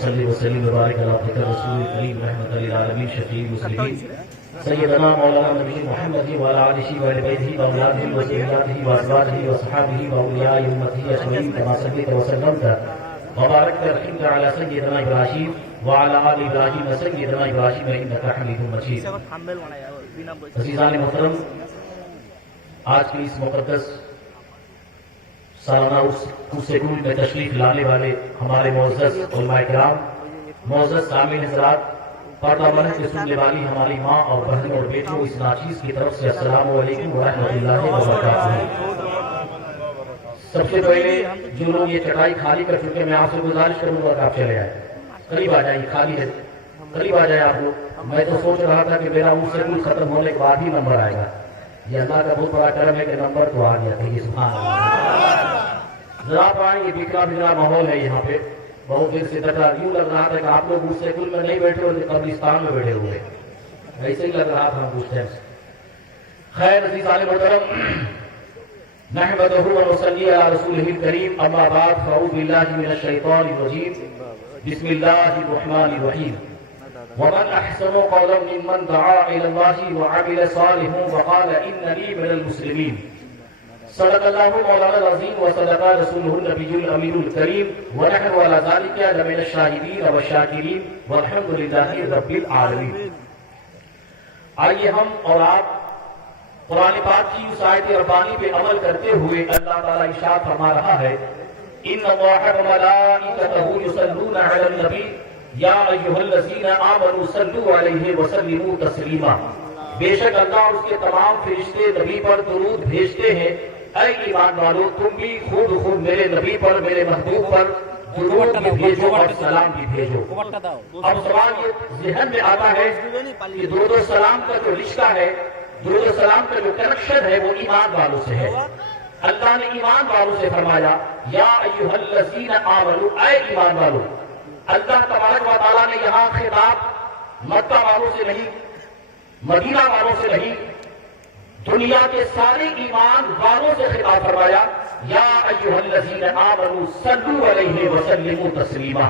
وصلی وسلم وبارک علی عبدک الرسول الکریم رحمۃ للعالمین شفیع المسلمین سیدنا مولانا نبی محمد وعلی آلہ وآل بیتہ واولادہ وذریاتہ وازواجہ وصحابہ واولیاء امتہ اجمعین کما صلیت وسلمت وبارکت ورحمت علی سیدنا ابراہیم وعلی آل ابراہیم سیدنا ابراہیم انک حمید مجید۔ عزیزان محترم، آج کی اس مقدس سالانہ اس سکول میں تشریف لانے والے ہمارے معزز علماء کرام، معزز سامعین حضرات، پردہ منع کے سننے والی ہماری ماں اور بہنوں اور بیٹیوں، اس ناچیز کی طرف سے السلام علیکم ورحمۃ اللہ وبرکاتہ۔ سب سے پہلے جو لوگ یہ چٹائی خالی کر چکے، میں آپ سے گزارش کروں گا کہ آپ چلے آئے، قریب آ جائیں، خالی ہے، قریب آ جائیں آپ لوگ۔ میں تو سوچ رہا تھا کہ میرا وہ سکول ختم ہونے کے بعد ہی نمبر آئے گا، یہ اللہ کا بہت بڑا کرم ہے کہ نمبر تو آ گیا تھا، یہ سبحان اللہ۔ ذرا آپ آئیں، یہ بکھرا بکھرا ماحول ہے یہاں پہ، بہت دیر سے تک یوں لگ رہا تھا کہ آپ لوگ اس سیکول میں نہیں بیٹھے ہوئے، قبرستان میں بیٹھے ہوئے، ایسے ہی لگ رہا تھا ہم اس ٹائم سے۔ خیر عزیزان محترم، نحمدہ ونصلی علی رسولہ الکریم، اما بعد، فاعوذ باللہ من الشیطان الرجیم، بسم اللہ الرحمن الرحیم۔ ومن احسن قولا ممن دعا الى الله وعمل صالحا وقال انني من المسلمين۔ صدق اللہ مولانا العظیم وصدق رسولہ النبی الامین الکریم، ونحن على ذلك لمن الشاہدین والشاکرین والحمد للہ رب العالمین۔ آئیے ہم اور آپ قرآن پاک کی اس آیت ربانی پہ عمل کرتے ہوئے اللہ تعالیٰ ارشاد فرما رہا ہے، ان اللہ وملائکتہ یصلون علی النبی یا ایھا الذین آمنوا صلوا علیہ وسلموا تسلیما۔ بے شک اللہ اور اس کے تمام فرشتے نبی پر درود بھیجتے ہیں، اے ایمان والو تم بھی خود میرے نبی پر، میرے محبوب پر درود بھی بھیجو اور سلام بھی بھیجو۔ اب سوال یہ ذہن میں آتا ہے کہ درود و سلام کا جو رشتہ ہے، درود و سلام کا جو کنیکشن ہے، وہ ایمان والوں سے ہے۔ اللہ نے ایمان والوں سے فرمایا یا ایھا الذین آمنوا، اے ایمان والو۔ اللہ تبارک و تعالیٰ نے یہاں خطاب مکہ والوں سے نہیں، مدینہ والوں سے نہیں، دنیا کے سارے ایمان والوں سے خطاب فرمایا یا ایھا الذین آمنوا صلوا علیہ وسلموا تسلیما۔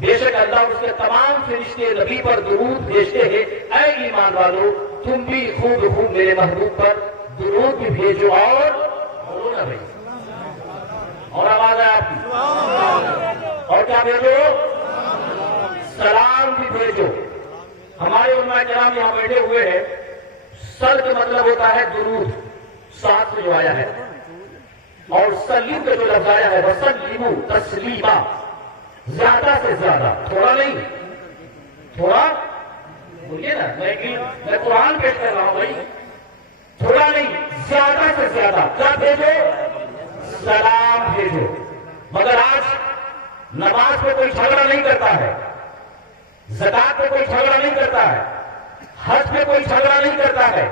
بے شک اللہ اور اس کے تمام فرشتے نبی پر درود بھیجتے ہیں، اے ایمان والو تم بھی خوب میرے محبوب پر درود بھی بھیجو اور بولو نا بھائی، اور آواز ہے آپ کی، اور کیا بھیجو؟ سلام بھی بھیجو۔ ہمارے علماء کرام یہاں بیٹھے ہوئے ہیں، سل کا مطلب ہوتا ہے درود، ساتھ سے جو آیا ہے، اور سلیم کا جو لفظ آیا ہے وسلموا تسلیما، زیادہ سے زیادہ، تھوڑا نہیں، تھوڑا بولیے نا، میں قرآن پیش کر رہا ہوں بھائی، تھوڑا نہیں، زیادہ سے زیادہ کیا بھیجو؟ سلام بھیجو۔ مگر آج نماز پہ کوئی جھگڑا نہیں کرتا ہے، زکات پہ کوئی جھگڑا نہیں کرتا ہے، حج پہ کوئی جھگڑا نہیں کرتا ہے،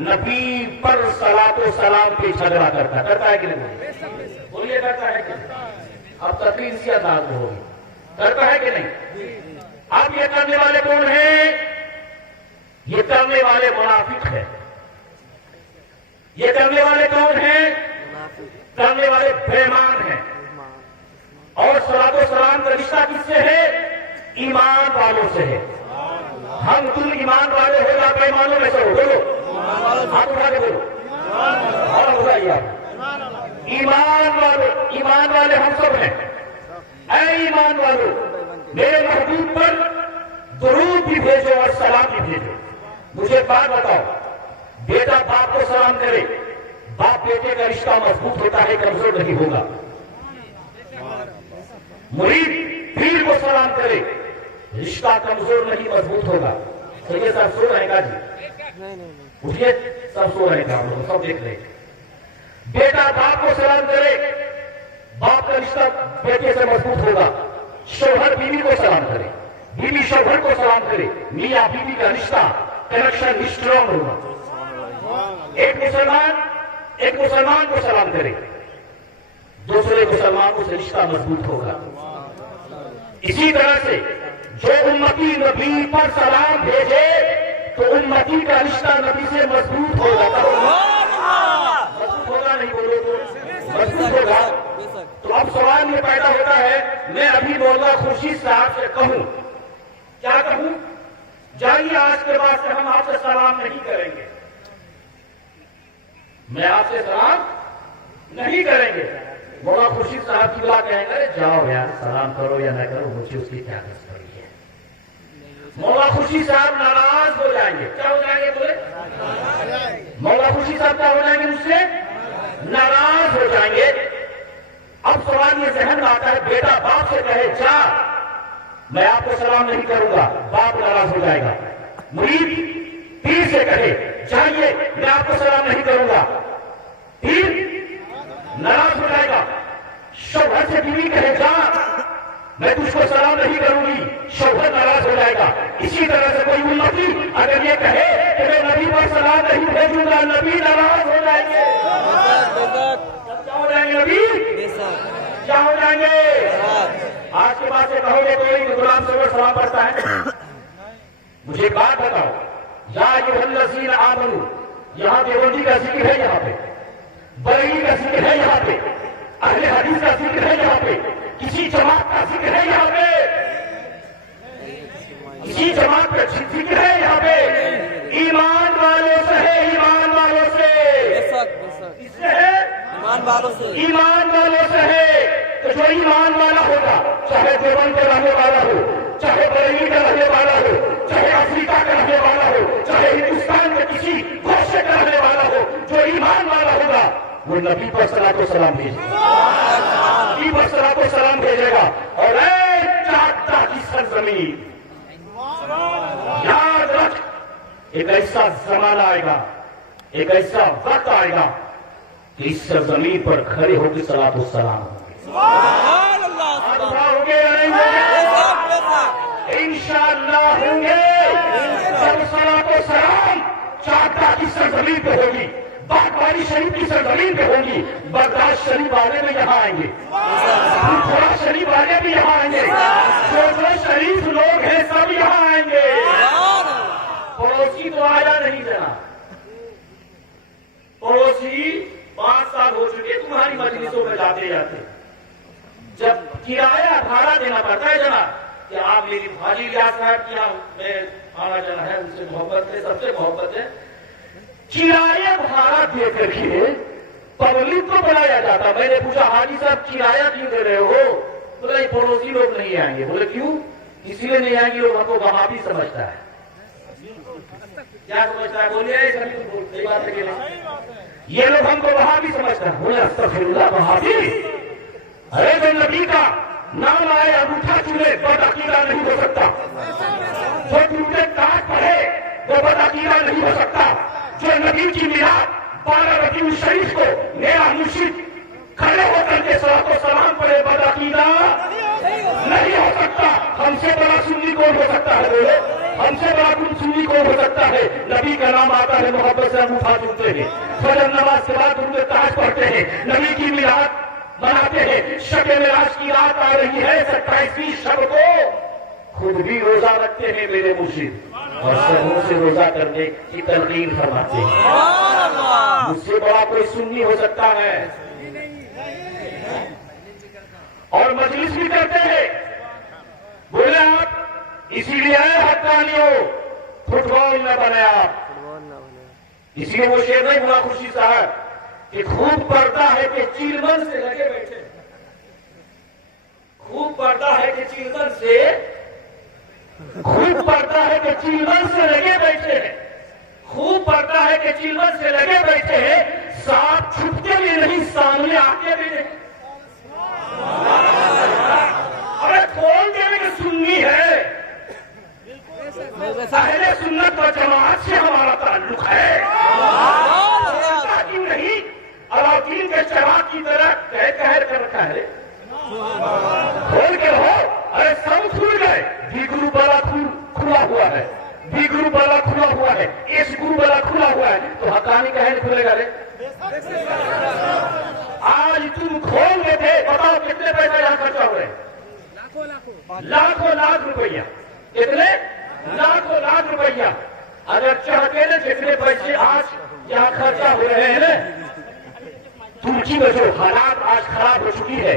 نبی پر صلاۃ و سلام پہ جھگڑا کرتا ہے کہ نہیں؟ بولیے کرتا ہے کہ نہیں؟ اب تقریر اسی انداز میں ہوگی، کرتا ہے کہ نہیں؟ اب یہ کرنے والے کون ہیں؟ یہ کرنے والے منافق ہیں۔ یہ کرنے والے کون ہیں؟ کرنے والے بے ایمان ہیں۔ اور صلاۃ و سلام کا رشتہ کس سے ہے؟ ایمان والوں سے ہے۔ ہم تم ایمان والے ہو یا بے ایمانوں میں سے ہو؟ بولو، ہاتھ اٹھا کے بولو، اور بتائیے آپ، ایمان والے ہم سب ہیں۔ اے ایمان والو میرے محبوب پر درود بھی بھیجو اور سلام بھی بھیجو۔ مجھے ایک بات بتاؤ، بیٹا باپ کو سلام کرے، باپ بیٹے کا رشتہ مضبوط ہوتا ہے، کمزور نہیں ہوگا۔ مرید پیر کو سلام کرے، رشتہ کمزور نہیں مضبوط ہوگا۔ تو یہ سب سو رہے گا جی، اٹھیے، سب سو رہے گا، سب دیکھ رہے۔ بیٹا باپ کو سلام کرے، باپ کا رشتہ بیٹے سے مضبوط ہوگا۔ شوہر بیوی کو سلام کرے، بیوی شوہر کو سلام کرے، میاں بیوی کا رشتہ کنیکشن اسٹرانگ ہوگا۔ ایک مسلمان کو سلام کرے، دوسرے مسلمانوں سے رشتہ مضبوط ہوگا۔ اسی طرح سے جو امتی نبی پر سلام بھیجے تو امتی کا رشتہ نبی سے مضبوط ہوگا۔ مضبوط ہوگا نہیں بولو تو مضبوط ہوگا۔ تو اب اب سوال یہ پیدا ہوتا ہے، میں ابھی مولانا خورشید صاحب سے کہوں، کیا کہوں؟ جائیے آج کے بعد سے ہم آپ سے سلام نہیں کریں گے، میں آپ سے سلام نہیں کریں گے۔ مولانا خورشید صاحب کی بات کہیں گے، جاؤ یار سلام کرو یا نہ کرو، مجھے اس کی کیا ضرورت ہے۔ مولانا خورشید صاحب ناراض ہو جائیں گے، کیا ہو جائیں گے بولے؟ مولانا خورشید صاحب کیا ہو جائیں گے؟ مجھ سے ناراض ہو جائیں گے۔ اب سوال یہ ذہن میں آتا ہے، بیٹا باپ سے کہے جا میں آپ کو سلام نہیں کروں گا، باپ ناراض ہو جائے گا۔ مرید پیر سے کہے جائیے میں آپ کو سلام نہیں کروں گا، پیر ناراض ہو جائے گا۔ شوہر سے بیوی کہے جا میں تجھ کو سلام نہیں کروں گی، شوہر ناراض ہو جائے گا۔ اسی طرح سے کوئی امتی اگر یہ کہے کہ میں نبی پر سلام نہیں بھیجوں گا، نبی ناراض ہو جائیں گے۔ کیا ہو جائیں گے نبی؟ کیا ہو جائیں گے؟ آج کے بعد سے کہو گے کوئی کہ غلام سے سلام پڑھتا ہے؟ مجھے ایک بات بتاؤ، یا ایھا الذین آمنوا، یہاں دیوبندی کا ذکر ہے، یہاں پہ بریلی کا ذکر ہے، یہاں پہ اہل حدیث کا ذکر ہے، یہاں پہ کسی جماعت کا ذکر ہے، یہاں پہ کسی جماعت کا ذکر ہے، یہاں پہ ایمان والوں سے ہے، ایمان والوں سے، اس سے ہے ایمان والوں سے ہے۔ تو جو ایمان والا ہوگا، چاہے دیوبند کا رہنے والا ہو، چاہے بریلی کا رہنے والا ہو، چاہے افریقہ کا رہنے والا ہو، چاہے ہندوستان کے کسی گوشے کا رہنے والا ہو، جو ایمان والا ہوگا وہ نبی پر صلاۃ و سلام بھیجے گا، نبی پر صلاۃ و سلام بھیجے گا۔ اور اے چاہتا کی سرزمین، یاد رکھ ایک ایسا زمانہ آئے گا، ایک ایسا وقت آئے گا کہ اس سرزمین پر کھڑے ہو کے صلاۃ و سلام ہوں گے یا نہیں ہوں گے؟ انشاءاللہ ہوں گے۔ جب صلاۃ و سلام چاہتا کی سرزمین پہ ہوگی، باغبانی شریف کی سرزمین پہ ہوگی، برداشت شریف والے بھی یہاں آئیں گے، بخارا شریف والے بھی یہاں آئیں گے، جو شریف لوگ ہیں سب یہاں آئیں گے۔ پڑوسی تو آیا نہیں جناب، پڑوسی 5 سال ہو چکے تمہاری مجلسوں میں جاتے جاتے، جب کرایہ بھاڑا دینا پڑتا ہے جناب کہ آپ میری بھاجی ریاض صاحب کی یہاں میں آنا جانا ہے، ان سے محبت ہے، سب سے محبت ہے، کرایہ بھاڑا دے کر کے پبلک کو بلایا جاتا۔ میں نے پوچھا حاجی صاحب کرایہ کیوں دے رہے ہو؟ بولے پڑوسی لوگ نہیں آئیں گے۔ بولے کیوں؟ اسی لیے نہیں آئیں گے، لوگ ہم کو وہابی سمجھتا ہے۔ کیا سمجھتا ہے؟ بولیے صحیح بات ہے کہ یہ لوگ ہم کو وہابی سمجھتا ہے۔ بولے استغفر اللہ، وہابی؟ ارے جو نبی کا نام آئے انگوٹھا چولے بد عقیدہ نہیں ہو سکتا، جو ٹوٹے تاج پڑھے وہ بد عقیدہ نہیں ہو سکتا، جو نبی کی میلاد 12 ربیع الشریف کو نیا مرشد کھڑے ہو کر کے صلاۃ و سلام پڑھے بد عقیدہ نہیں ہو سکتا۔ ہم سے بڑا سنی کون ہو سکتا ہے؟ بولے ہم سے بڑا کچھ سنی کون ہو سکتا ہے؟ نبی کا نام آتا ہے محبت سے انگوٹھا چومتے ہیں، فجر نماز کے بعد ان کے تاج پڑھتے ہیں، نبی کی میلاد مناتے ہیں، شب معراج کی رات آ رہی ہے 27ویں شب کو خود بھی روزہ رکھتے ہیں میرے مرشد، اور سبوں سے روزہ کرنے کی تلقین فرماتے ہیں۔ مجھ سے بڑا کوئی سنی ہو سکتا ہے؟ اور مجلس بھی کرتے ہیں۔ بولے آپ اسی لیے آئے حقانیوں، فٹ بال نہ بنے آپ۔ اسی لیے وہ شعر نہیں بولا خورشید صاحب کہ خوب پڑتا ہے کہ چیلمن سے لگے بیٹھے، خوب پڑتا ہے کہ چیلمن سے، خوب پڑتا ہے کہ چیلمن سے لگے بیٹھے ہیں، خوب پڑتا ہے کہ چیلمن سے لگے بیٹھے ہیں، ساتھ چھپتے بھی نہیں سامنے آتے بھی نہیں۔ ارے کھول کے بھی سنی ہے، اہل سنت و جماعت سے ہمارا تعلق ہے، کیوں نہیں؟ علاؤدین کے چراغ کی طرح قہر کر رکھا ہے، کھول کے ہو۔ ارے سب کھل گئے، بی گروپ والا کھلا ہوا ہے، بی گروپ والا کھلا ہوا ہے، ایس گروپ والا کھلا ہوا ہے، تو حقانی کا ہے نہیں کھلے گا رے؟ آج تم کھول گئے تھے، بتاؤ کتنے پیسے یہاں خرچہ ہوئے؟ لاکھوں لاکھ روپیہ۔ کتنے؟ لاکھوں لاکھ روپیہ۔ اگر چاہتے نا جتنے پیسے آج یہاں خرچہ ہو رہے ہیں نا، ترکی میں جو حالات آج خراب ہو چکی ہے،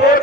2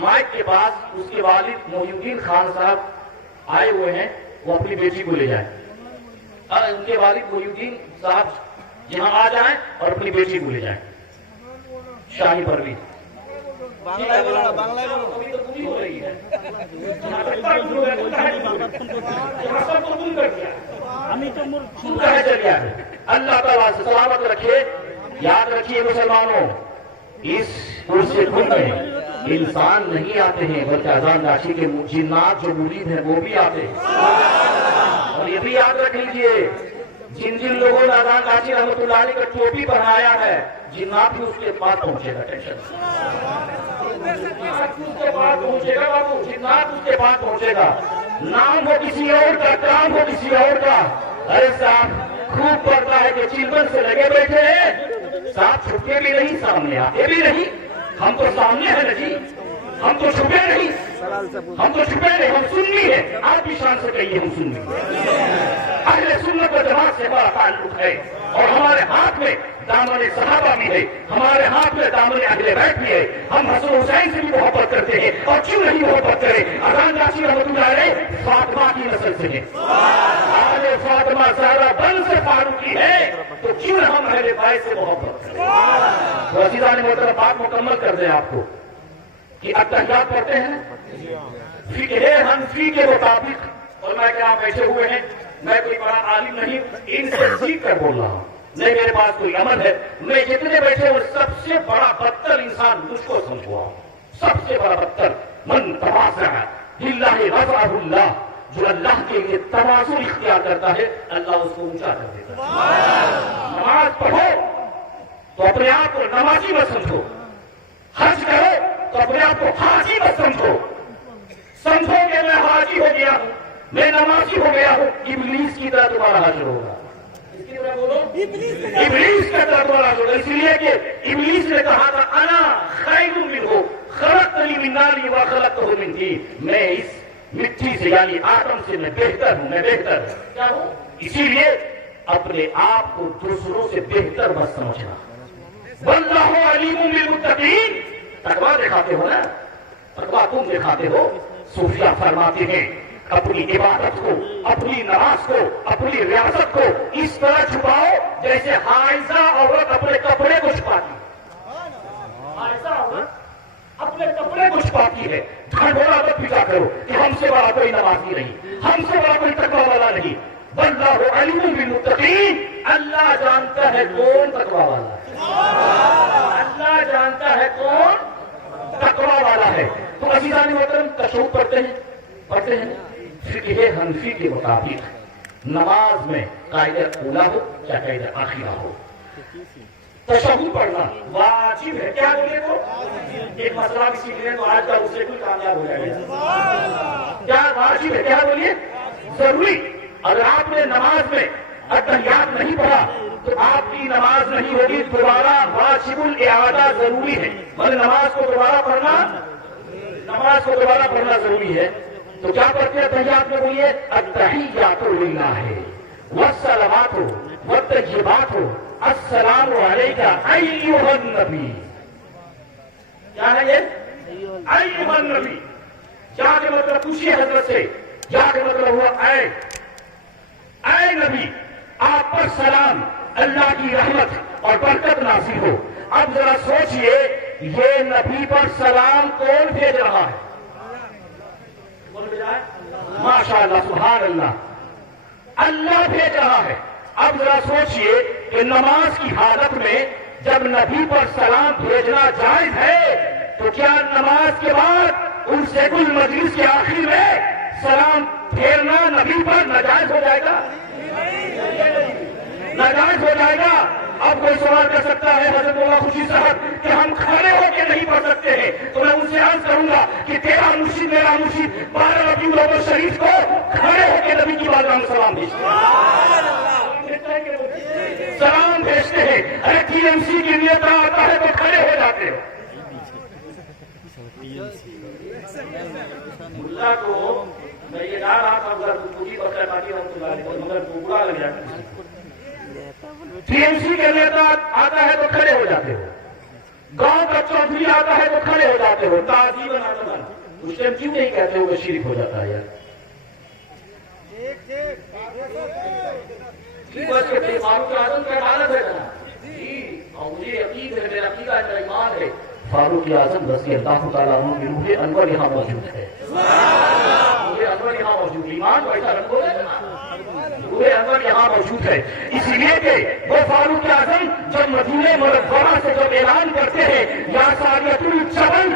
مائک کے پاس اس کے والد محی الدین خان صاحب آئے ہوئے ہیں، وہ اپنی بیٹی کو لے جائیں. ان کے والد محی الدین صاحب یہاں آ جائیں اور اپنی بیٹی کو لے جائیں. شاہی پروین اللہ تعالیٰ سے سلامت رکھے. یاد رکھیے مسلمانوں، اس عرص کھل میں انسان نہیں آتے ہیں بلکہ اذان ناشی کے جنات جو مرید ہیں وہ بھی آتے ہیں. اور یہ بھی یاد رکھ لیجئے، جن جن لوگوں نے اذان ناشی رحمت اللہ علیہ کا ٹوپی پہنایا ہے، جنات بھی اس کے پاس پہنچے گا. ٹینشن اس کے پاس پہنچے گا بابو، جنات اس کے پاس پہنچے گا. نام ہو کسی اور کا، کام ہو کسی اور کا. ارے صاحب خوب پڑتا ہے کہ چلبن سے لگے بیٹھے ہیں، ساتھ چھپے بھی نہیں، سامنے آتے بھی نہیں. ہم تو سامنے ہیں نا جی، ہم تو چھپے نہیں، ہم تو چھپے نہیں، ہم سنی ہیں. آپ بھی شان سے کہیے ہم سنی. اہل سنت و جماعت سے ہمارا تعلق ہے اور ہمارے ہاتھ میں دامن صحابہ بھی ہے، ہمارے ہاتھ میں دامن اہل بیت بھی ہے. ہم حسن حسین سے بھی محبت کرتے ہیں، اور کیوں نہیں محبت کریں. اذان ناشی رحمت اللہ علیہ فاطمہ کی نسل سے ہیں. آل فاطمہ زہرا بن سے فاروقی ہے، تو کیوں نہ ہم اہل بیت سے محبت کریں. تو عزیزان محترم بات مکمل کر دیں آپ کو کہ اتحیات پڑھتے ہیں. فقہ حنفی کے مطابق علماء کرام بیٹھے ہوئے ہیں، میں کوئی بڑا عالم نہیں، ان سے سیکھ کر بول رہا ہوں، نہیں میرے پاس کوئی عمل ہے. میں جتنے بیٹھے ہوئے سب سے بڑا بدتر انسان مجھ کو سمجھوا، سب سے بڑا بدتر من تواضع للہ رفعہ اللہ، جو اللہ کے لیے تواضع اختیار کرتا ہے اللہ اس کو اونچا کر دیتا ہے. نماز پڑھو تو اپنے آپ کو نمازی مت سمجھو، حج کرو تو اپنے آپ کو حاجی مت سمجھو. سمجھو کہ میں حاجی ہو گیا ہوں، میں نمازی ہو گیا ہوں، ابلیس کی طرح تمہارا حشر ہوگا. ابلیس کا طرح تمہارا حشر ہوگا. اس لیے کہ ابلیس نے کہا تھا انا خیر منہ خلقتنی من نار وخلقتہ من طین، میں اس مٹی سے یعنی آدم سے میں بہتر ہوں، میں بہتر ہوں. کیا ہوں؟ اسی لیے اپنے آپ کو دوسروں سے بہتر مت سمجھنا. واللہ علیم بالمتقین، تقویٰ دکھاتے ہو نا، تقویٰ تم دکھاتے ہو. صوفیہ فرماتے ہیں اپنی عبادت کو، اپنی نماز کو، اپنی ریاضت کو اس طرح چھپاؤ جیسے حائضہ عورت اپنے کپڑے کو چھپاتی ہے. حائضہ عورت اپنے کپڑے کو چھپاتی ہے. ڈھنڈورا مت پیٹا کرو کہ ہم سے بڑا کوئی نمازی نہیں، ہم سے بڑا کوئی تقویٰ والا نہیں. واللہ علیم بالمتقین، اللہ جانتا ہے کون تقویٰ والا ہے، اللہ جانتا ہے کون تقویٰ والا ہے. تو عزیزان محترم تشہد پڑھتے ہیں. فقہ حنفی کے مطابق نماز میں قاعدہ اولا ہو یا قاعدہ آخرہ ہو، تشہد پڑھنا واجب ہے. کیا بولے تو ایک مسئلہ بھی سیکھ لیں تو آج کا اس سے کوئی کامیاب ہو جائے گا. کیا واجب ہے؟ کیا بولیے ضروری. اگر آپ نے نماز میں اتحیات نہیں پڑھا تو آپ کی نماز نہیں ہوگی. دوبارہ واجب الاعادہ ضروری ہے، مطلب نماز کو دوبارہ پڑھنا ضروری ہے. تو کیا پڑھتے ہیں اتحیات میں؟ بولیے التحیات للہ والصلوات والطیبات السلام علیک ایھا النبی. کیا ہے یہ ایھا النبی؟ کیا کہ مطلب پوچھیے حضرت سے، کیا کہ مطلب ہوا اے نبی آپ پر سلام، اللہ کی رحمت اور برکت نازل ہو. اب ذرا سوچئے یہ نبی پر سلام کون بھیج رہا ہے؟ ماشاء اللہ سبحان اللہ، اللہ بھیج رہا ہے. اب ذرا سوچئے کہ نماز کی حالت میں جب نبی پر سلام بھیجنا جائز ہے تو کیا نماز کے بعد ان سے کل مجلس کے آخر میں سلام پھیرنا نبی پر ناجائز ہو جائے گا؟ ناجائز ہو جائے گا. اب کوئی سوال کر سکتا ہے حضرت مولانا خورشید صاحب کہ ہم کھڑے ہو کے نہیں پڑھ سکتے ہیں، تو میں ان سے عرض کروں گا کہ تیرا مرشد میرا مرشد 12 ربیع الاول شریف کو کھڑے ہو کے نبی کی بارگاہ میں سلام بھیجتے ہیں. سلام بھیجتے ہیں. ارے ٹی ایم سی کی نیت آتا ہے تو کھڑے ہو جاتے ہیں. ملا کو میں یہ جا رہا تھا مگر بڑا لگ جاتا. ٹی ایم سی کے نیتا آتا ہے تو کھڑے ہو جاتے ہو. گاؤں کا چودھری آتا ہے تو کھڑے ہو جاتے ہو تعظیماً ادباً. اس ٹائم کیوں نہیں کہتے ہو وہ شرک ہو جاتا ہے یار؟ فاروق اعظم کی عدالت ہے جی، اور مجھے یقین ہے، میرا عقیدہ ہے، میرا ایمان ہے، فاروق اعظم رضی اللہ تعالیٰ عنہ کی روح انور یہاں موجود ہے. روح انور یہاں موجود ہے. ایمان ویسا رکھو نا، روح انور یہاں موجود ہے. اسی لیے کہ وہ فاروق اعظم جب مدینہ منورہ سے جب اعلان کرتے ہیں یا ساریۃ الجبل،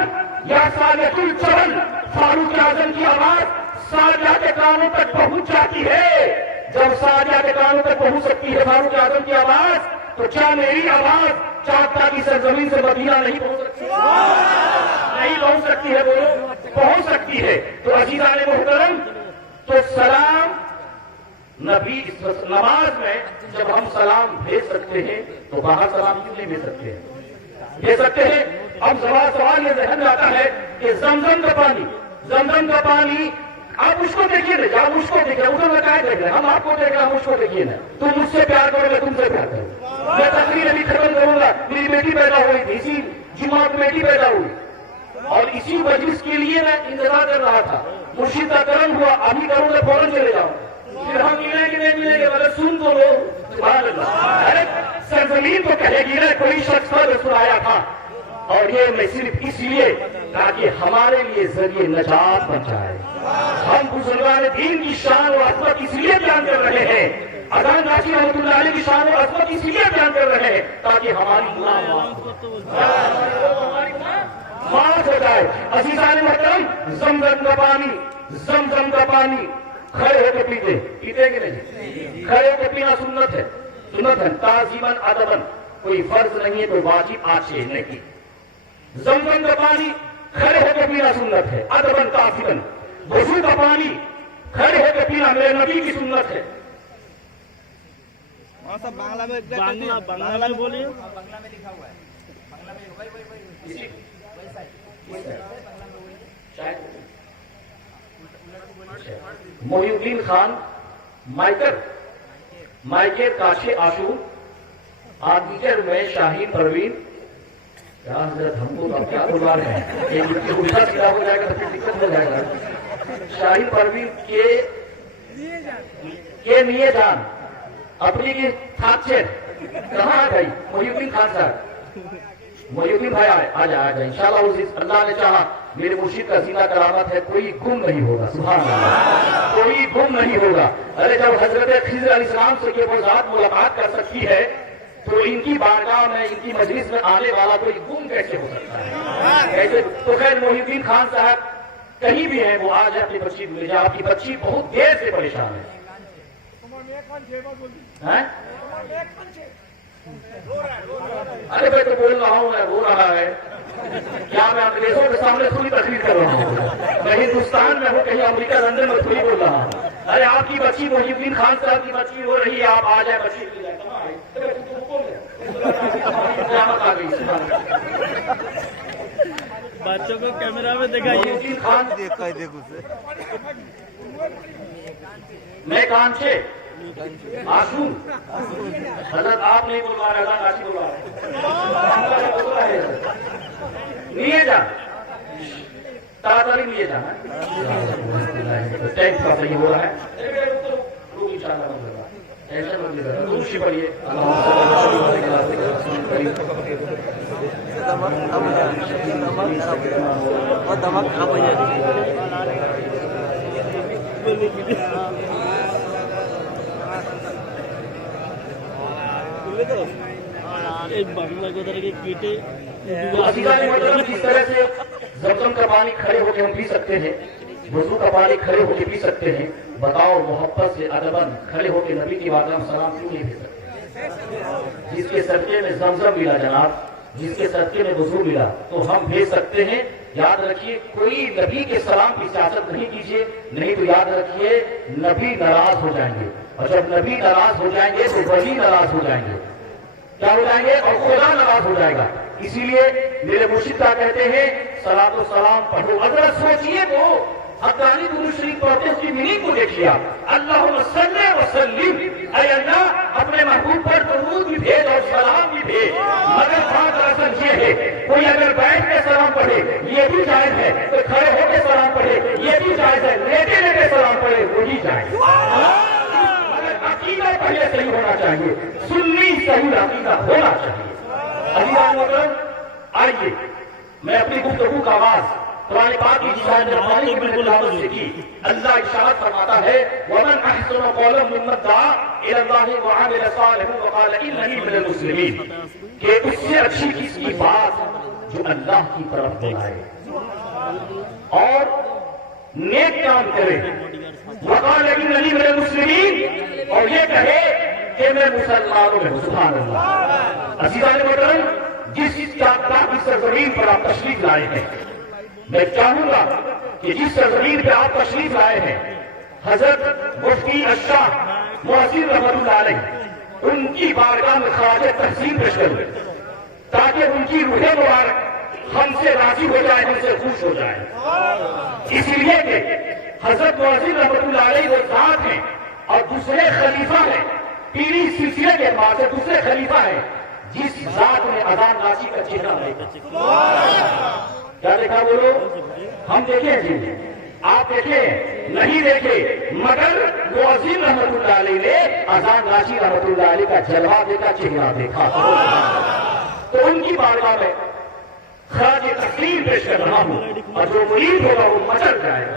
یا ساریۃ الجبل، فاروق اعظم کی آواز ساریہ کے کانوں تک پہنچ جاتی ہے. جب ساریہ کے کانوں تک پہنچ سکتی ہے فاروق اعظم کی آواز، تو کیا میری آواز چاکتا کی سرزمین سے مدینہ نہیں پہنچ سکتی؟ نہیں پہنچ سکتی ہے، بولو پہنچ سکتی ہے. تو عزیزان محترم، تو سلام نبی نماز میں جب ہم سلام بھیج سکتے ہیں تو باہر سلام کیوں نہیں بھیج سکتے ہیں؟ بھیج سکتے ہیں. اب سوال یہ ذہن میں آتا ہے کہ زمزم کا پانی، زمزم کا پانی، آپ اس کو دیکھیے نا، آپ اس کو دیکھیں، اسے میں کہا دیکھ رہے ہیں، ہم آپ کو دیکھ رہے ہیں، ہم اس کو دیکھیے نا. تم مجھ سے پیار کرو، میں تم سے پیار کروں. میں تقریر ابھی ختم کروں گا. میری بیٹی پیدا ہوئی تھی، اسی جمعہ کو بیٹی پیدا ہوئی، اور اسی مجلس کے لیے میں انتظار کر رہا تھا. مرشید کا کرم ہوا، ابھی کروں گا فوراً چلے جاؤں. پھر ہم ملیں گے نہیں ملیں گے، مگر سن تو لو. سبحان اللہ. ارے سرزمین تو کہے گی نا کوئی شخص تھا جو سنایا تھا. اور یہ میں صرف اس لیے تاکہ ہمارے لیے ذریعے نجات بن جائے. ہم بزرگان دین کی شان و عظمت اس لیے بیان کر رہے ہیں، اذان ناصر رحمۃ اللہ علیہ کی شان و عظمت اس لیے بیان کر رہے ہیں تاکہ ہماری گناہ معاف ہو جائے. عزیزان محترم، زمزم کا پانی، زمزم کا پانی کھڑے ہو کے پیتے، پیتے کہ نہیں؟ کھڑے ہو کے پینا سنت ہے، سنت ہے، تعظیماً ادباً. کوئی فرض نہیں ہے، کوئی واجب آج نہیں. زمزم کا پانی کھڑے ہو کے پینا سنت ہے، ادباً تعظیماً. وضو کا پانی کھڑے ہو کے پینا میرے نبی کی سنت ہے. بنگلہ میں بولیے. محی الدین خان مائکر کاشے آشور آربیٹر میں شاہین پروین. کیا حضرت ہم کو کیا بلا رہے ہیں؟ الٹا سیدھا ہو جائے گا تو پھر دقت ہو جائے گا. شاہین پروین کے نیے جان اپنی کی تھاکچر کہاں ہے بھائی؟ محی الدین خان صاحب، محی الدین بھائی آ جائے انشاءاللہ. اللہ نے چاہا میرے مرشد کا زندہ کرامت ہے، کوئی گم نہیں ہوگا. سبحان اللہ، کوئی گم نہیں ہوگا. ارے جب حضرت خضر علیہ السلام سے یہ وہ ذات ملاقات کر سکتی ہے تو ان کی بارگاہ میں، ان کی مجلس میں آنے والا کوئی گم کیسے ہو سکتا ہے؟ کیسے؟ تو خیر محی الدین خان صاحب کہیں بھی ہیں، وہ آ جائے اپنی بچی لے جائے. آپ کی بچی بہت دیر سے پریشان ہے. ارے میں تو بول رہا ہوں، میں رو رہا ہے. کیا میں انگریزوں کے سامنے تھوڑی تقریر کر رہا ہوں؟ میں ہندوستان میں ہوں، کہیں امریکہ لندن میں تھوڑی بول رہا ہوں. ارے آپ کی بچی محی الدین خان صاحب کی بچی ہو رہی ہے، آپ آ جائیں بچی لے جائیں. قیامت آ گئی. بچوں کو کیمرہ میں دکھائیے. محی الدین خان میں کانچے آشور. حضرت آپ نہیں بلوا رہے، اللہ ناصر بلوا رہے. لیے جا تاڑی لیے جانا. ٹینک کا صحیح ہو رہا ہے. ٹینشن مت لیجیے، دوسری پڑھیے. ایک بنگلہ کو ادھر کے کیٹے. جس طرح سے زمزم کا پانی کھڑے ہو کے ہم پی سکتے ہیں، وضو کا پانی کھڑے ہو کے پی سکتے ہیں، بتاؤ محبت سے ادباً کھڑے ہو کے نبی کی بارگاہ میں سلام کیوں نہیں بھیج سکتے؟ جس کے صدقے میں زمزم ملا جناب، جس کے صدقے میں وضو ملا، تو ہم بھیج سکتے ہیں. یاد رکھیے کوئی نبی کے سلام کی سیاست نہیں کیجیے، نہیں تو یاد رکھیے نبی ناراض ہو جائیں گے، اور جب نبی ناراض ہو جائیں گے تو ولی ناراض ہو جائیں گے. کیا ہو جائیں گے؟ اور خدا ناراض ہو جائے گا. اسی لیے میرے مرشد کا کہتے ہیں صلاۃ و سلام پڑھو. اگر سوچیے تو حقانی درود شریف پڑھتے اس کی میننگ کو دیکھیے آپ. اللہم صلی وسلم، اے اللہ اپنے محبوب پر درود بھی بھیج اور سلام بھی بھیج. مگر بات اصل یہ ہے ہونا چاہیے، سنی صحیح عقیدہ ہونا چاہیے۔ عزیزان محترم، آئیے میں اپنی گفتگو کا آغاز قرآن پاک کی جسان جرمانی کی تلاوت سے کی۔ اللہ ارشاد فرماتا ہے وَمَنْ أَحْسَنُ قَوْلًا مِّمَّنْ دَعَا إِلَى اللَّهِ وَعَمِلَ صَالِحًا وَقَالَ إِنَّنِي مِنَ الْمُسْلِمِينَ، کہ اس سے اچھی کس کی بات جو اللہ کی طرف بلائے اور نیک کام کرے، وَقَالَ إِنَّنِي مِنَ الْمُسْلِمِينَ، اور یہ کہے کہ میں مسلمانوں میں ہوں۔ سبحان اللہ۔ عزیزان محترم، جس پاک کی سرزمین پر آپ تشریف لائے ہیں، میں چاہوں گا کہ جس سرزمین پہ آپ تشریف لائے ہیں حضرت مفتی الشاہ محسن رحمت اللہ علیہ، ان کی بارگاہ میں خراج تحسین پیش کروں تاکہ ان کی روح مبارک ہم سے راضی ہو جائے، ہم سے خوش ہو جائے۔ اس لیے کہ حضرت محسن رحمت اللہ علیہ وہ ذات ہیں اور دوسرے خلیفہ ہیں، پیری سلسلے کے بعد سے دوسرے خلیفہ ہیں جس ذات نے اذان ناشی کا چہرہ دیکھا۔ کیا دیکھا بولو؟ ہم دیکھیں جی، آپ دیکھیں نہیں دیکھے، مگر مؤذن رحمت اللہ علیہ نے اذان ناشی رحمت اللہ علیہ کا جلوہ دیکھا، چہرہ دیکھا۔ تو ان کی بارگاہ میں خراج تحسین پیش کر رہا ہوں، اور جو مرید ہوگا وہ مچل جائے گا۔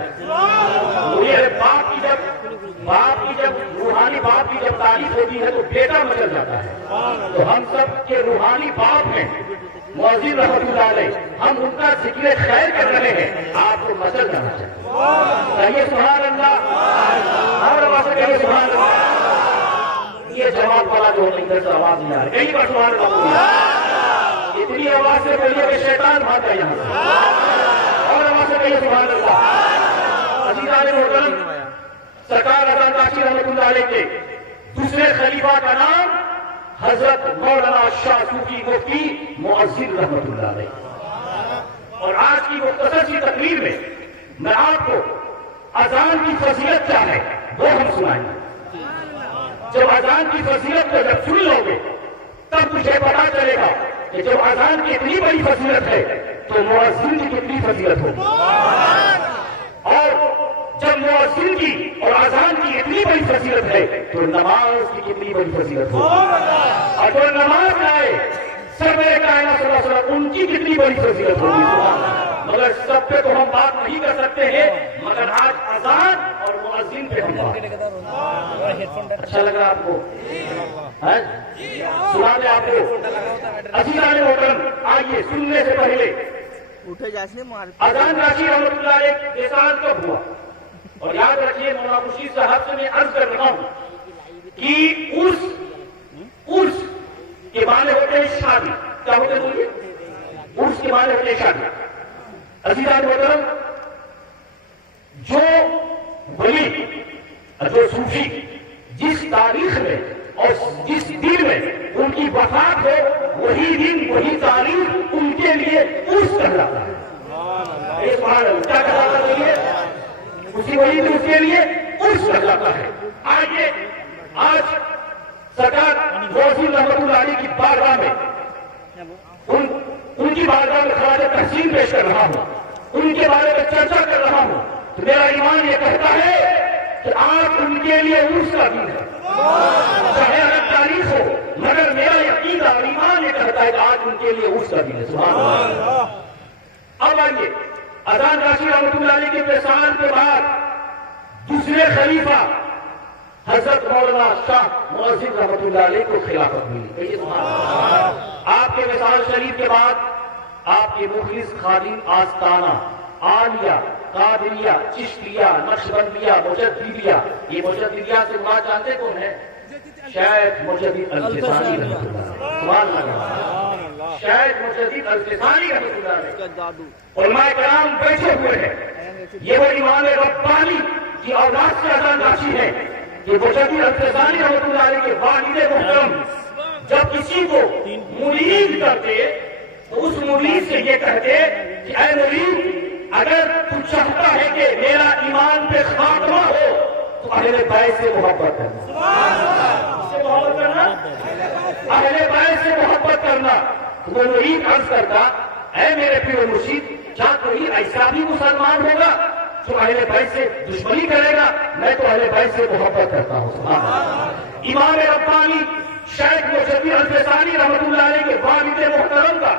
میرے باپ کی جب روحانی باپ کی جب تعریف ہوتی ہے تو بیٹا مچل جاتا ہے۔ تو ہم سب کے روحانی باپ ہیں مؤذن رحمت اللہ علیہ، ہم ان کا ذکر خیر کر رہے ہیں، آپ کو مچل جانا چاہیے۔ کہیے سبحان اللہ، اور آواز سے کہیے سبحان اللہ۔ یہ جواب والا جو ادھر سے آواز نہیں آ رہی، کہیں پر سبحان اللہ، اتنی آواز سے بولیے کہ شیطان بھاگ جائے یہاں سے، اور آواز سے کہیے سبحان اللہ۔ عزیزان محترم، سرکار اذان ناشی رحمت اللہ علیہ کے دوسرے خلیفہ کا نام حضرت مولانا شاہ صوفی مفتی مؤذن رحمت اللہ علیہ۔ اور آج کی مختصر سی تقریر میں میں آپ کو اذان کی فضیلت کیا ہے وہ ہم سنائیں گے۔ جب اذان کی فضیلت کو جب سن لو گے تب تجھے پتا چلے گا کہ جب اذان کی اتنی بڑی فضیلت ہے تو مؤذن کی کتنی فضیلت ہوگی، اور جب مؤذن کی اور اذان کی اتنی بڑی فضیلت ہے تو نماز کی کتنی بڑی فضیلت ہوگی، اور جو نماز آئے سرور کائنات صلی اللہ علیہ وسلم ان کی کتنی بڑی فضیلت ہوگی۔ مگر سب پہ تو ہم بات نہیں کر سکتے ہیں، مگر آج اذان اور مؤذن پہ ہم بات۔ اچھا لگا آپ کو؟ سنا دیں آپ کو؟ عزیزان محترم، آئیے سننے سے پہلے اذان ناشی رحمت اللہ علیہ کے ساتھ کب ہوا؟ اور یاد رکھیے مولانا خورشید صاحب سے میں عرض کر رہا ہوں کہ عرس کے معنی ہوتے ہیں شادی۔ کیا ہوتے ہیں بولیے؟ عرس کے معنی ہوتے ہیں شادی۔ عزیزان محترم، جو ولی جو صوفی جس تاریخ میں اور جس دن میں ان کی وفات ہو وہی دن وہی تاریخ ان کے لیے عرس کہلاتا ہے۔ کیا کہلاتا ہے؟ اسی وہی دن اس کے لیے عرس کہلاتا ہے۔ آئیے آج سرکار مؤذن رحمت اللہ علیہ کی بارگاہ میں ان کی بارگاہ میں خراج تحسین پیش کر رہا ہوں، ان کے بارے میں چرچا کر رہا ہوں، تو میرا ایمان یہ کہتا ہے کہ آج ان کے لیے عرس کا دن ہے، چاہے الگ تاریخ ہو، مگر میرا یقین اور ایمان یہ کہتا ہے کہ آج ان کے لیے عرس کا دن ہے۔ سبحان اللہ۔ اب آئیے اذان ناشی رحمت اللہ علیہ کے وصال کے بعد دوسرے خلیفہ حضرت مولانا شاہ مؤذن رحمت اللہ علیہ کو خلافت ملی۔ آپ کے وصال شریف کے بعد آپ کے مخلص خادم آستانہ، عالیہ، قادریہ، چشتیہ، نقشبندیہ، مجددیہ، یہ مجددیہ سے مراد جانتے کون ہے؟ شیخ مجدد الفسانی رحمت اللہ علیہ۔ سبحان اللہ۔ شیخ مجدد الفسانی رحمت اللہ علیہ۔ علماء کرام بیٹھے ہوئے ہیں، یہ وہ امام ربانی کی اولاد سے اذان ناشی ہے کہ مجدد الفسانی رحمت اللہ علیہ کے والد محترم جب کسی کو مرید کرتے تو اس مرید سے یہ کہتے کہ اے مرید، اگر تو چاہتا ہے کہ میرا ایمان پہ خاتمہ ہو تو اہل بیت سے محبت کرنا، سے محبت کرنا، اہل بیت سے محبت کرنا۔ تو وہ مرید عرض کرتا اے میرے پیر و مرشد، کیا کوئی ایسا بھی مسلمان ہوگا تو اہل بیت سے دشمنی کرے گا؟ میں تو اہل بیت سے محبت کرتا ہوں. سبحان اللہ. امام ربانی شیخ مجدد الفسانی رحمۃ اللہ علیہ کے والد محترم کا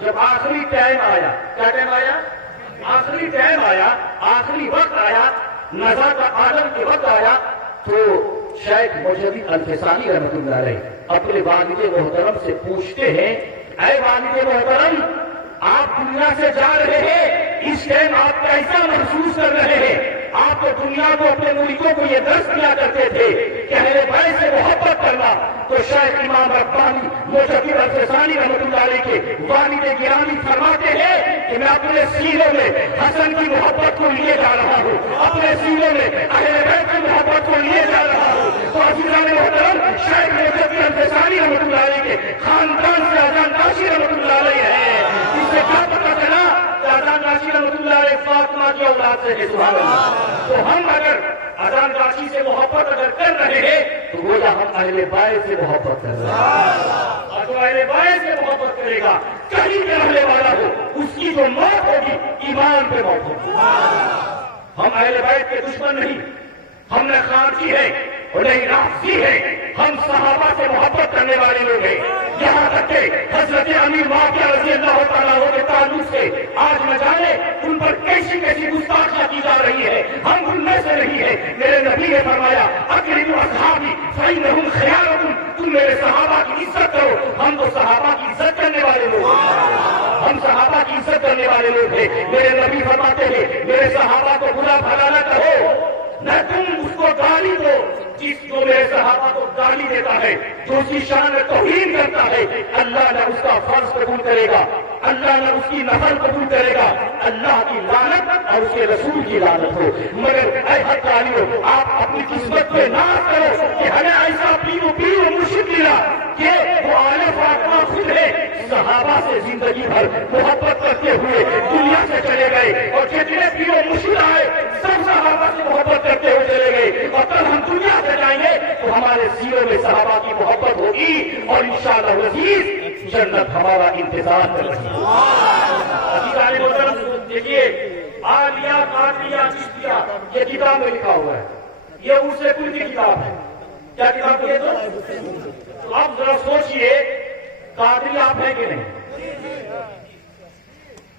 جب آخری ٹائم آیا، کیا ٹائم آیا؟ آخری ٹائم آیا، آخری وقت آیا، نزا کا عالم کے وقت آیا، تو شیخ مجدد الفسانی رحمۃ اللہ علیہ اپنے والد محترم سے پوچھتے ہیں، اے والد محترم، آپ دنیا سے جا رہے ہیں، اس ٹائم آپ کیسا محسوس کر رہے ہیں؟ آپ تو دنیا کو، اپنے مریدوں کو یہ درس دیا کرتے تھے کہ اہل بیت سے محبت کرنا. تو شیخ امام ربانی مجدد الفسانی رحمۃ اللہ علیہ کے والد گرامی فرماتے ہیں کہ میں اپنے سینوں میں حسن کی محبت کو لیے جا رہا ہوں، اپنے سینوں میں اہل بیت کی محبت کو لیے جا رہا ہوں. تو عزیزان محترم، شیخ مجدد الفسانی رحمۃ اللہ علیہ کے خاندان سے اذان کاشی رحمۃ اللہ علیہ ہے. اس سے کیا پتا چلا کہ اذان کاشی رحمۃ اللہ علیہ فاطمہ کی اولاد سے ہے. سبحان اللہ. تو ہم اگر اذان کاشی سے محبت اگر کر رہے ہیں تو گویا ہم اہل بیت سے محبت کر رہے ہیں. اور جو اہل بیت سے محبت کرے گا، کہیں پہ رہنے والا ہو، اس کی جو موت ہوگی ایمان پہ موت ہوگی. ہم اہل بیت کے دشمن نہیں، ہم نے خارجی ہے اور نہیں رافضی ہے، ہم صحابہ سے محبت کرنے والے لوگ ہیں. یہاں تک کہ حضرت امیر معاویہ رضی اللہ تعالیٰ عنہ کے تعلق سے آج نہ جانے ان پر کیسی کیسی گستاخیاں کی جا رہی ہے، ہم ان میں سے نہیں ہے. میرے نبی نے فرمایا، اکرموا اصحابی فانہم خیارکم، تم میرے صحابہ کی عزت کرو. ہم تو صحابہ کی عزت کرنے والے لوگ ہیں، ہم صحابہ کی عزت کرنے والے لوگ ہیں. میرے نبی فرماتے ہیں، میرے صحابہ کو برا بھلا نہ کہو، نہ تم اس کو گالی دو جس جو میرے صحابہ کو گالی دیتا ہے، جو اس کی شان میں توہین کرتا ہے، اللہ نہ اس کا فرض قبول کرے گا، اللہ نہ اس کی نفل قبول کرے گا. اللہ کی لعنت اور اس کے رسول کی لعنت ہو. مگر اے حقانیوں، آپ اپنی قسمت پہ ناز کرو کہ ہمیں ایسا پیر و مرشد ملا کہ وہ آل فاطمہ خود ہے، صحابہ سے زندگی بھر محبت کرتے ہوئے دنیا سے چلے گئے، اور جتنے پیر و مرشد آئے سب صحابہ سے محبت کرتے ہوئے چلے گئے. اور تب ہم دنیا سے جائیں گے تو ہمارے سینوں میں صحابہ کی محبت ہوگی، اور انشاءاللہ العزیز جنت ہمارا انتظار کر رہی ہے. عزیزان محترم، دیکھیے، عالیہ قادریہ چشتیہ یہ کتاب میں لکھا ہوا ہے، یہ اس سے کل کی کتاب ہے. کیا کتاب ہے؟ تو آپ ذرا سوچئے، قادری آپ ہیں کہ نہیں؟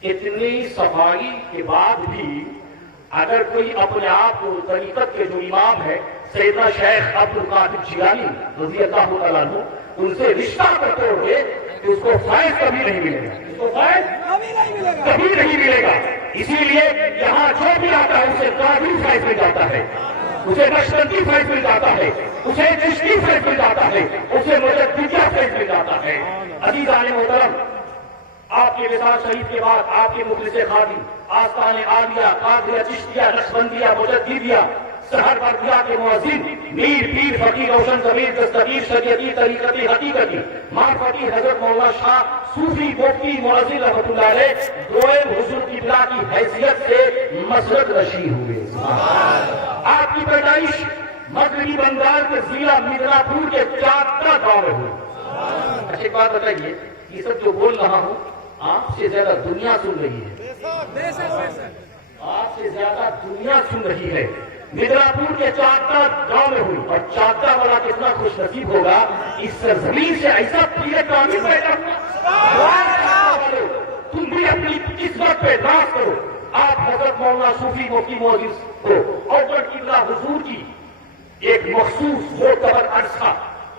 اتنی صفائی کے بعد بھی اگر کوئی اپنے آپ کو طریقت کے جو امام ہے سیدنا شیخ عبد القادر جیلانی رضی اللہ تعالیٰ عنہ، ان سے رشتہ اگر توڑ دے تو اس کو فائز کبھی نہیں ملے گا، اس کو فائز کبھی نہیں ملے گا. اسی لیے یہاں جو بھی آتا ہے اسے قادری فائز مل جاتا ہے، اسے نقشبندی فیض مل جاتا ہے، اسے چشتی فیض مل جاتا ہے، اسے مجددیہ فیض مل جاتا ہے. عزیزان محترم، آپ کے وصال شریف کے بعد آپ کے مخلص خادم آستان عالیہ قادریہ چشتیہ نقشبندیہ مجددیہ سحر بردیہ کے مؤذن میر پیر فقیر روشن ضمیر دستگیر شریعتی طریقتی حقیقتی معرفتی حضرت مولانا شاہ صوفی مفتی مؤذن رحمۃ اللہ علیہ دوئم حضور قبلہ کی حیثیت سے مسلک رشی ہوئے. آپ کی پیدائش مغربی بنگال کے ضلع مدنا پور کے چاکتا گاؤں میں ہوئی. اچھا ایک بات بتائیے، یہ سب جو بول رہا ہوں آپ سے زیادہ دنیا سن رہی ہے، آپ سے زیادہ دنیا سن رہی ہے. مدنا پور کے چاکتا گاؤں میں ہوئی، اور چاکتا والا کتنا خوش نصیب ہوگا، اس سرزمین سے ایسا پیر کامل پیدا ہوا. تم بھی اپنی قسمت پہ ناز کرو. آپ حضرت مولانا صوفی مفتی مؤذن کو اول قبلہ حضور کی ایک مخصوص معتبر عرصہ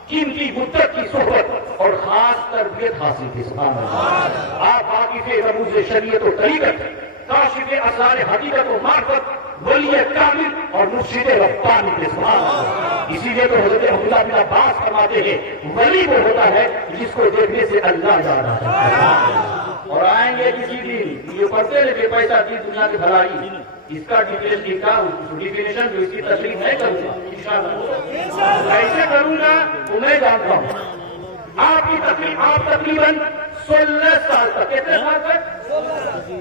قیمتی مدت کی صحبت اور خاص تربیت حاصل کی. سبحان اللہ. آپ واقف رموز شریعت و طریقت، کاشف اسرار حقیقت و معرفت، ولی کامل اور مرشد ربانی کے. سبحان اللہ. اسی لیے تو حضرت عبداللہ بن عباس فرماتے ہیں، ولی وہ ہوتا ہے جس کو دیکھنے سے اللہ یاد آتا ہے. اور آئیں گے کسی دن یہ پڑھتے ہیں بے پیسہ دی دنیا کی بھلائی، اس کا ڈیفینیشن جو اس کی تشریح میں کروں گا انشاءاللہ. ایسے کروں گا تو میں جانتا ہوں. آپ تقریباً 16 سال تک، کتنے سال تک؟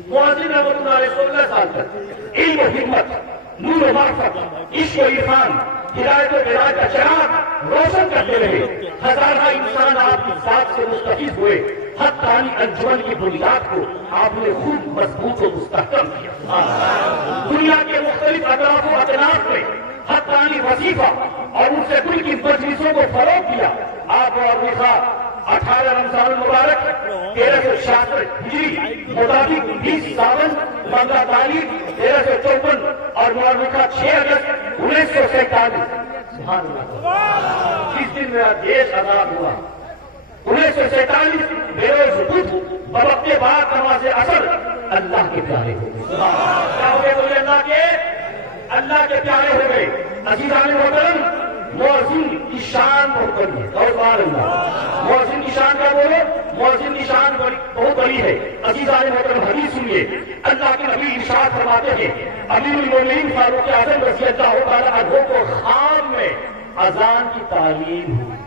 مؤذن رحمۃ اللہ علیہ 16 سال تک علم و حکمت، نور و معرفت، عشق و عرفان، ہدایت و ہدایت کا چراغ روشن کرتے رہے. ہزارہ انسان آپ کی ذات سے مستفید ہوئے. حقانی انجمن کی بنیاد کو آپ نے خود مضبوط و مستحکم کیا. دنیا کے مختلف اطراف و اطراف میں حقانی وظیفہ اور ان سے کل کی مجلسوں کو فروغ دیا. آپ اور 18 رمضان المبارک 1366 ہجری مطابق 20 ساون 15 تاریخ 1354 اور مورخہ 6 اگست 1947. سبحان اللہ. جس دن میرا دیش آزاد ہوا 1947 بروز بدھ بوقت بعد نماز اثر اللہ کے پیارے ہو گئے. کیا ہو گئے بولے؟ اللہ کے پیارے ہو گئے. عزیزان محترم، مؤذن کی شان بہت بڑی ہے. اور سبحان اللہ. مؤذن کی شان کیا بولو؟ مؤذن کی شان بہت بڑی ہے. عزیزان محترم، حدیث سنیے. اللہ کے نبی ارشاد فرماتے ہیں امیر المومنین فاروق اعظم رضی اللہ تعالیٰ عنہ کو خواب میں اذان کی تعلیم ہوئی.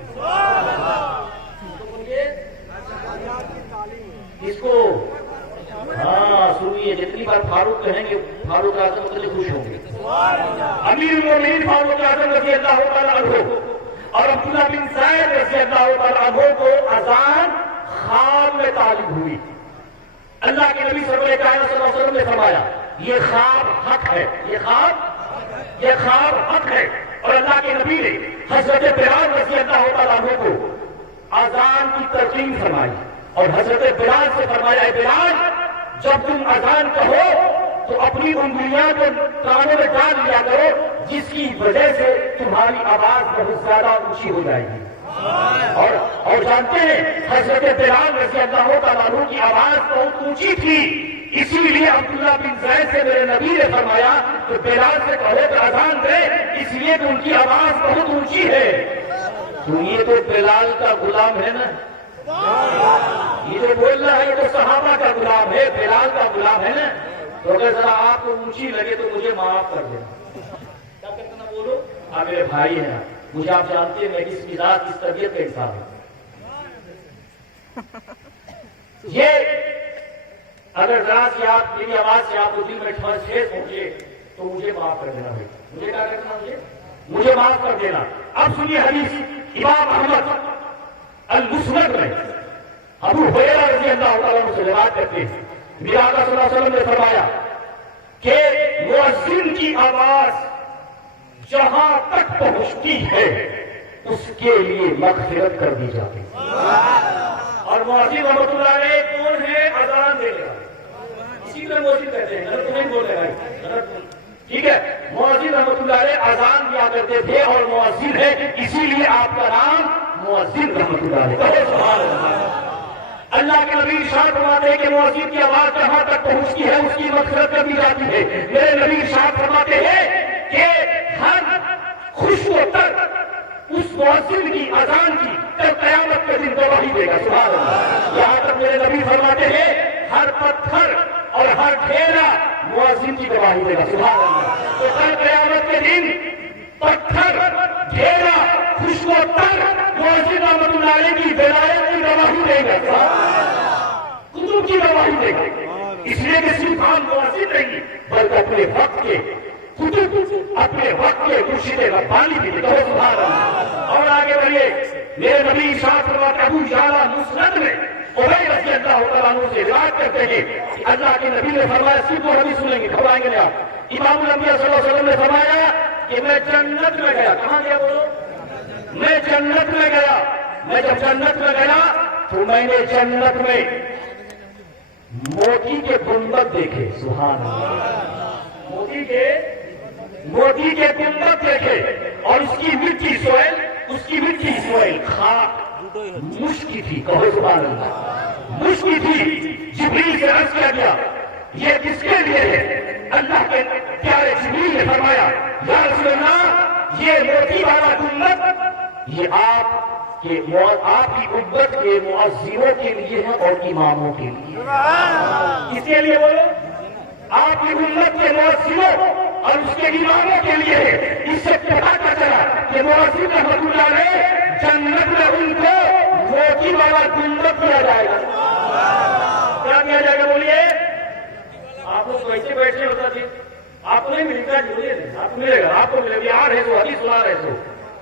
اس کو سنیے، جتنی بار فاروق کہیں گے فاروق اعظم اتنے خوش ہوں گے. امیر المومنین فاروق اعظم رضی اللہ تعالیٰ عنہ اور عبداللہ بن زید رضی اللہ تعالیٰ عنہ کو اذان خواب میں تعلیم ہوئی. اللہ کے نبی صلی اللہ علیہ وسلم نے فرمایا یہ خواب حق ہے، یہ خواب حق ہے. اور اللہ کے نبی نے حضرت بلال رضی اللہ تعالیٰ عنہ کو اذان کی تلقین فرمائی اور حضرت بلال سے فرمایا اے بلال، جب تم اذان کہو تو اپنی انگلیاں کو کانوں میں ڈال لیا کرو، جس کی وجہ سے تمہاری آواز بہت زیادہ اونچی ہو جائے گی. اور جانتے ہیں حضرت بلال رضی اللہ تعالیٰ عنہ کی آواز بہت اونچی تھی، اسی لیے عبداللہ بن زید سے میرے نبی نے فرمایا کہ بلال سے کہو کہ اذان دے، اس لیے کہ ان کی آواز بہت اونچی ہے. تو یہ تو بلال کا غلام ہے نا، یہ جو بول رہا ہے یہ تو صحابہ کا غلام ہے، بلال کا غلام ہے نا. تو اگر ذرا آپ کو اونچی لگے تو مجھے معاف کر دینا. کیا کرنا بولو؟ آپ میرے بھائی ہیں، مجھے آپ جانتے ہیں میں کس مزاج کس طبیعت کا انسان ہوں. یہ اگر ذرا سے آپ میری آواز سے آپ کو دل میں ٹھیس پہنچے تو مجھے معاف کر دینا بھائی. مجھے کیا کرنا؟ مجھے معاف کر دینا. اب سنیے حدیث امام احمد المسند میں ابو ہریرہ رضی اللہ تعالیٰ عنہ سے روایت کرتے ہیں میرے آقا صلی اللہ علیہ وسلم نے فرمایا کہ مؤذن کی آواز جہاں تک پہنچتی ہے اس کے لیے مغفرت کر دی جاتی ہے. اور مؤذن رحمۃ اللہ علیہ کون ہے؟ اذان دینے والے. اسی طرح مؤذن کہتے ہیں، غلط نہیں بول رہے بھائی، ٹھیک ہے. مؤذن رحمۃ اللہ علیہ اذان دیا کرتے تھے اور مؤذن ہے، اسی لیے آپ کا نام مؤذن رحمۃ اللہ علیہ. سبحان اللہ. اللہ کے نبی ارشاد فرماتے ہیں کہ مؤذن کی آواز جہاں تک پہنچتی ہے اس کی مغفرت کر دی جاتی ہے. میرے نبی ارشاد فرماتے ہیں کہ ہر خوشبو تر اس مؤذن کی اذان کی کل قیامت کے دن گواہی دے گا. سبحان اللہ. یہاں تک میرے نبی فرماتے ہیں ہر پتھر اور ہر ڈھیرا مؤذن کی گواہی دے گا. سبحان اللہ. تو کل قیامت کے دن پتھر، ڈھیرا، خوشبو تر مؤذن رحمۃ اللہ علیہ کی ولایت کی گواہی دے گا، کتب کی گواہی دے گا. اس لیے کہ صرف عام مؤذن نہیں بلکہ اپنے وقت کے کتب، اپنے وقت کے مرشد ربانی بھی دے. سبحان اللہ. اور آگے بڑھیے. میرے نبی ارشاد فرماتے ابو یعلا مسند میں ابی رضی اللہ تعالیٰ عنہ سے روایت کرتے ہیں کہ اللہ کے نبی نے فرمایا، صرف وہ حدیث سنیں گے گھبرائیں گے نہیں آپ. امام الانبیاء صلی اللہ علیہ وسلم نے فرمایا کہ میں جنت میں گیا. کہاں گیا بولو؟ میں جنت میں گیا. میں جب جنت میں گیا تو میں نے جنت میں موتی کے گنبد دیکھے. سبحان اللہ. موتی کے گنبد دیکھے اور اس کی مٹی سوئل خاک مشکی تھی. کہو سبحان اللہ. مشکی تھی. جبریل سے عرض کیا گیا یہ کس کے لیے ہے؟ اللہ کے پیارے جبریل نے فرمایا یا رسول اللہ یہ موتی والا گنبد یہ آپ کی امت کے مؤذنوں کے لیے ہے اور اماموں کے لیے. کس کے لیے بولو؟ آپ کی امت کے مؤذنوں اور اس کے اماموں کے لیے ہے. اس سے پتا چلا کہ مؤذن رحمۃ اللہ علیہ جنت میں ان کو موتی والا گنبد دیا جائے گا. کیا دیا جائے گا بولیے؟ آپ لوگ کیسے بیٹھے ہوتا تھے؟ آپ کو نہیں ملتا، آپ کو ملے گا. آپ کو ملے گا. آ رہے سو حدیث سنا رہے سو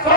100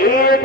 1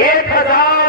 1000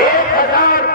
1000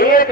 1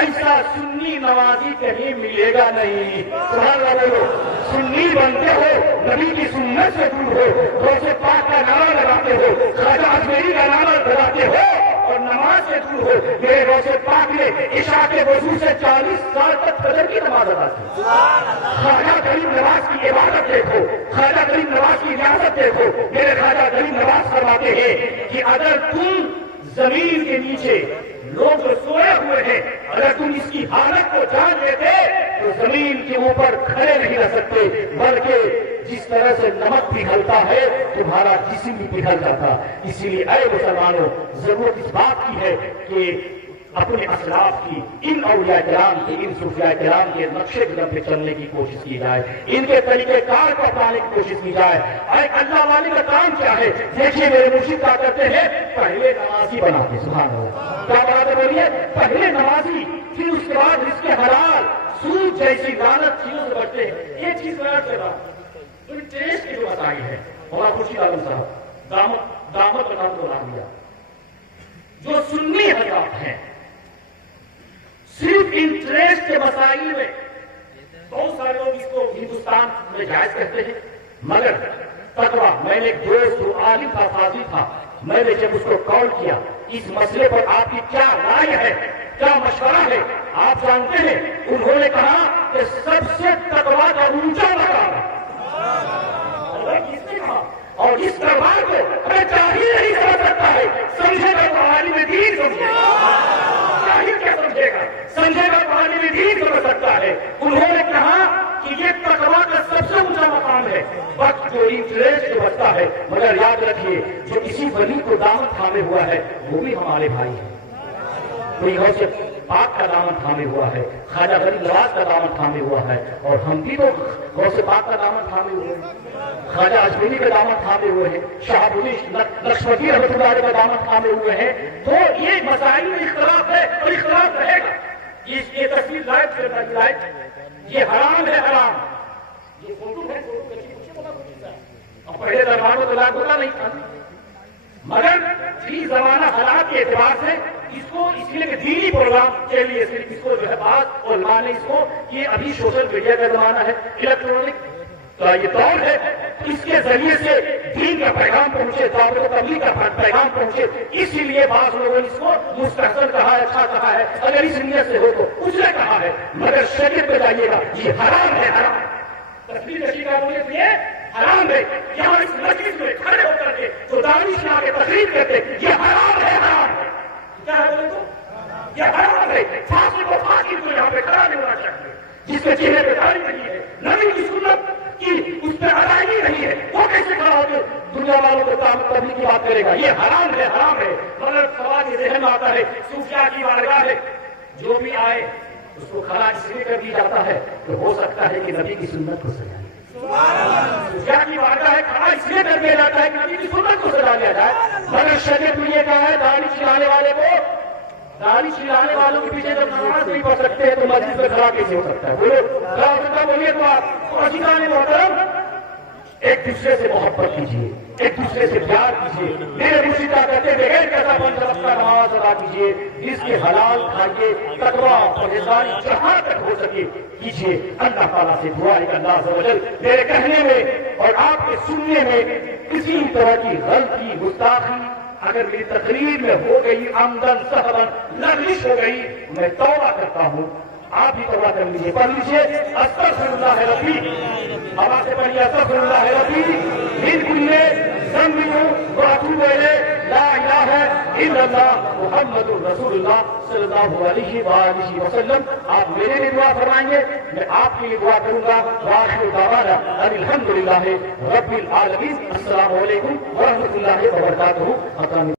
ایسا سنی نمازی کہیں ملے گا نہیں. سبحان اللہ بولو. سنی بنتے ہو, نبی کی سنت سے دور ہو, روزے پاک کا نعرہ لگاتے ہو, خواجہ اجمیری کا نعرہ لگاتے ہو اور نماز سے دور ہو. میرے روزے پاک نے عشاء کے وضو سے 40 سال تک فجر کی نماز ادا کی. خواجہ غریب نواز کی عبادت دیکھو, خواجہ غریب نواز کی ریاست دیکھو. میرے خواجہ غریب نواز فرماتے ہیں کہ اگر تم زمین کے نیچے لوگ جو سوئے ہوئے ہیں, اگر تم اس کی حالت کو جان لیتے تو زمین کے اوپر کھڑے نہیں رہ سکتے, بلکہ جس طرح سے نمک پگھلتا ہے تمہارا جسم بھی پگھل جاتا. اسی لیے اے مسلمانوں, ضرورت اس بات کی ہے کہ اپنے اسلاف کی, ان اولیاء کرام کے, ان صوفیاء کرام کے نقشے قدم پہ چلنے کی کوشش کی جائے, ان کے طریقہ کار کو اپنانے کی کوشش کی جائے. اللہ والے کا کام کیا ہے؟ دیکھیے میرے مرشد کیا کرتے ہیں, پہلے نمازی بناتے. سبحان اللہ, کیا بناتے بولیے؟ پہلے نمازی, پھر اس کے بعد اس کے حلال سود جیسی لعنت چیزوں سے بچتے ہیں. یہ چیز بیان کے بعد ٹیسٹ کی جو مسائل ہے, مولانا خورشید عالم صاحب دامت بنا کو لا دیا. جو سنی حضرات ہیں صرف انٹریسٹ کے مسائل میں, بہت سارے لوگ اس کو ہندوستان میں جائز کہتے ہیں, مگر تقویٰ, میں نے ایک دوست جو عالم تھا, فاضل تھا, میں نے جب اس کو کال کیا اس مسئلے پر آپ کی کیا رائے ہے, کیا مشورہ ہے, آپ جانتے ہیں انہوں نے کہا کہ سب سے تقویٰ کا اونچا مقام ہے. اور اس تقویٰ کو ہمیں چاہیے نہیں سمجھ سکتا ہے, سمجھے گا تو عالم دین سمجھے گا, چاہیے کیا سمجھے گا, سمجھے گا تو عالم دین سمجھ سکتا ہے. انہوں نے کہا کہ یہ تقویٰ کا سب سے اونچا مقام ہے, وقت جو انٹریسٹ جو بچتا ہے. مگر یاد رکھیے جو کسی ولی کو دامن تھامے ہوا ہے وہ بھی ہمارے بھائی ہیں. کوئی غوث پاک کا دامن تھامے ہوا ہے, خواجہ غریب نواز کا دامن تھامے ہوا ہے, اور ہم بھی تو غوث پاک کا دامن تھامے ہوئے ہیں, خواجہ اجمیری کا دامن تھامے ہوئے ہیں, شہاب الدین لکشمتی رحمۃ اللہ علیہ کا دامن تھامے ہوئے ہیں. تو یہ مسائل میں اختلاف ہے اور اختلاف رہے گا. یہ تصویر لائٹ یہ حرام ہے, حرام. یہ فوٹو ہے, اور پہلے دربار میں طلاق ہوتا نہیں تھا, مگر فی زمانہ حالات کے اعتبار سے اس کو اس لیے کہ دینی پروگرام کے لیے صرف اس کو جو ہے بات اور لانے اس کو کہ ابھی سوشل میڈیا کا زمانہ ہے, الیکٹرانک کا یہ دور ہے, اس کے ذریعے سے دین کا پیغام پہنچے, دعوت و تبلیغ کا پیغام پہنچے. اسی لیے بعض لوگوں نے اس کو مستحسن کہا ہے, اچھا کہا ہے, اگر اس نیت سے ہو تو اس نے کہا ہے. مگر شریعت پہ جائیے گا, یہ حرام ہے, حرام. تصویر کشی کا یہ حرام ہے. یہاں اس مجلس میں کھڑے ہو کر کے جو دانش لا کے تقریر کرتے یہ حرام ہے, حرام ہے. کیا ہے بولے تو یہ حرام ہے. پھانسی کو پھانسی کو یہاں پہ کھڑا نہیں ہونا چاہیے. جس کے چہرے پہ داڑھی نہیں ہے, نبی کی سنت کی اس پہ ادائیگی نہیں ہے, وہ کیسے کھڑا ہو کے دنیا والوں کو تبلیغ کی بات کرے گا؟ یہ حرام ہے, حرام ہے. مگر سوال یہ ذہن میں آتا ہے, صوفیاء کی بارگاہ ہے, جو بھی آئے اس کو کھڑا اس لیے کر دیا جاتا ہے کہ ہو سکتا ہے کہ نبی کی سنت کو سجائے. صوفیاء کی بارگاہ ہے, کھڑا اس لیے کر دیا جاتا ہے کہ نبی کی سنت کو سجا لیا جائے. مگر شریعت میں یہ کہا ہے داڑھی چھڑانے والے کو, داڑھی چھڑانے والوں کے پیچھے جب نماز نہیں پڑھ سکتے ہیں تو مجلس میں کھڑا کیسے ہو سکتا ہے؟ بولو کھڑا ہو سکتا ہے؟ بولیے تو آپ. عزیزان محترم, ایک دوسرے سے محبت کیجیے, ایک دوسرے سے پیار کیجیے. میرے مرشد کیا کہتے ہیں, بغیر کیسا بن سکتا نماز ادا کیجیے, جس کے حلال کھائیے, تقویٰ پرہیزگاری جہاں تک ہو سکے کیجیے. اللہ تعالیٰ سے دعا ہے کہ اللہ عز و جل میرے کہنے میں اور آپ کے سننے میں کسی طرح کی غلطی, گستاخی اگر میری تقریر میں ہو گئی, عمدن سہون لغزش ہو گئی, میں توبہ کرتا ہوں. آپ بھی توبہ کر لیجیے, پڑھ لیجیے استغفر اللہ ربی, آواز سے پڑھیے استغفر اللہ ربی من کل ذنب واتوب الیہ, لا الہ الا اللہ محمد رسول اللہ صلی اللہ علیہ وآلہ وسلم. آپ میرے لیے دعا فرمائیں گے, میں آپ کے لیے دعا کروں گا. وآخر دعوانا ان الحمد للہ رب العالمین. السلام علیکم ورحمۃ اللہ وبرکاتہ.